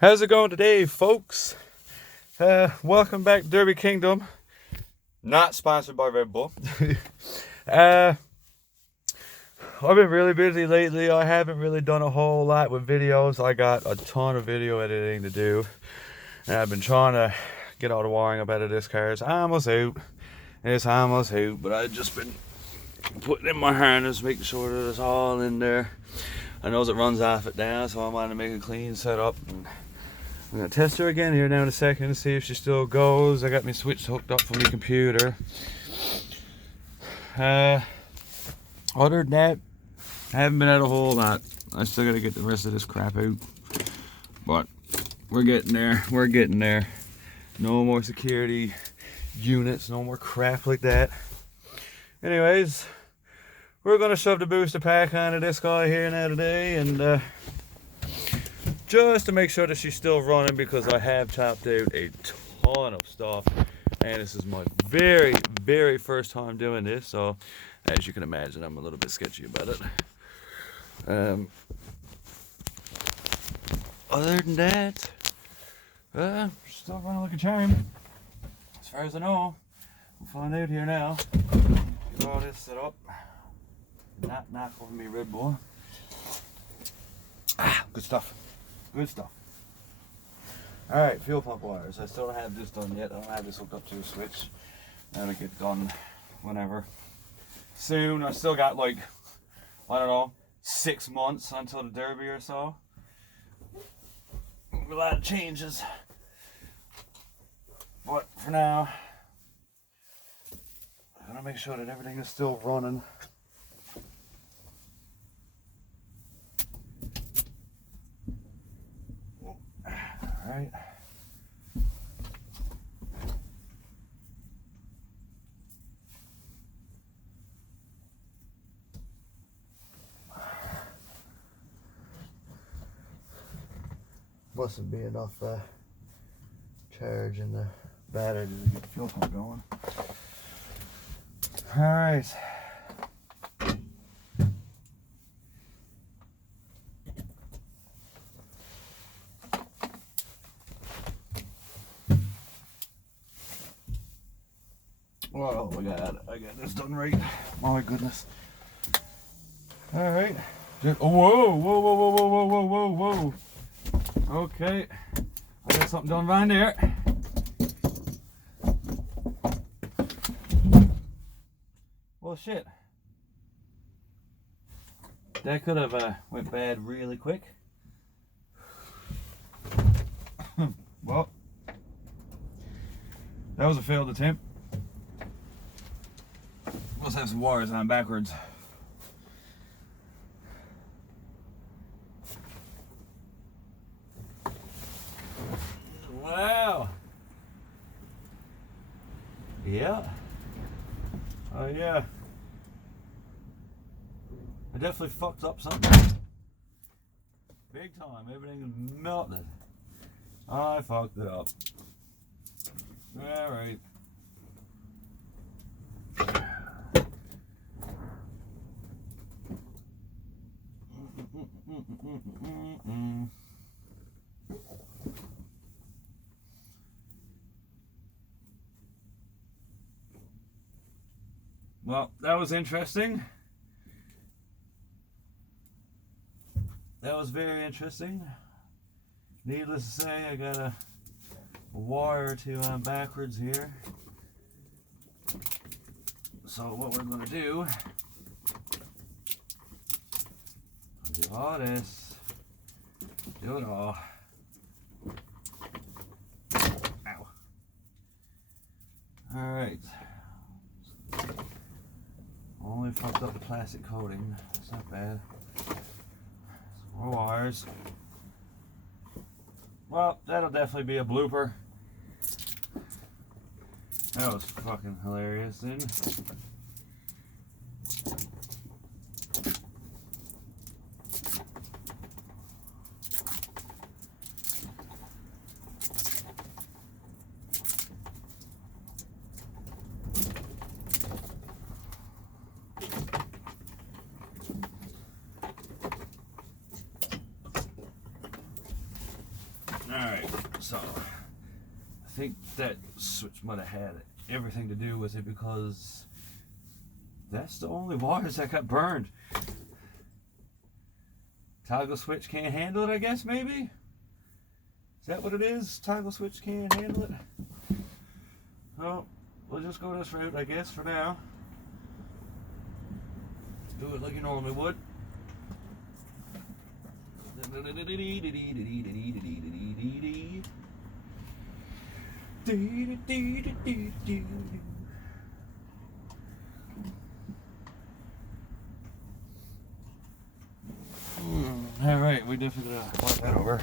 How's it going today, folks? Welcome back to Derby Kingdom. Not sponsored by Red Bull. I've been really busy lately. I haven't really done a whole lot with videos. I got a ton of video editing to do. And I've been trying to get all the wiring up out of this car. It's almost out. But I've just been putting in my harness, making sure that it's all in there. I know it runs off it down, so I want to make a clean setup. And I'm going to test her again here now in a second to see if she still goes. I got my switch hooked up from the computer. Other than that, I haven't been at a whole lot. I still got to get the rest of this crap out. But we're getting there. We're getting there. No more security units. No more crap like that. Anyways, we're going to shove the booster pack onto this guy here now today. And just to make sure that she's still running, because I have chopped out a ton of stuff. And this is my very, very first time doing this. So, as you can imagine, I'm a little bit sketchy about it. Other than that, still running like a charm. As far as I know, we'll find out here now. Get all this set up. Not knock over me Red Bull. Good stuff. Good stuff. Alright, fuel pump wires. I still don't have this done yet. I don't have this hooked up to a switch. That'll get done whenever. Soon. I still got like, I don't know, 6 months until the Derby or so. A lot of changes. But for now, I'm gonna make sure that everything is still running. Alright. Mustn't be enough charge in the battery to get the fuel pump going. Alright. Oh my god, I got this done right. My goodness. Alright. Whoa, whoa, whoa, whoa, whoa, whoa, whoa, whoa. Okay. I got something done right there. Well, shit. That could have went bad really quick. Well, that was a failed attempt. Must have some wires on backwards. Wow. Yeah. Oh yeah. I definitely fucked up something. Big time. Everything is melted. I fucked it up. Alright. Well, that was interesting. That was very interesting. Needless to say, I got a wire or two on backwards here. So what we're going to do all this, do it all. Ow. Alright. Only fucked up the plastic coating. That's not bad. Some more wires. Well, that'll definitely be a blooper. That was fucking hilarious then. So I think that switch might have had everything to do with it, because that's the only wires that got burned. Toggle switch can't handle it, I guess, maybe? Is that what it is? Toggle switch can't handle it? Well, we'll just go this route, I guess, for now. Do it like you normally would. All right, we definitely gotta wipe that over.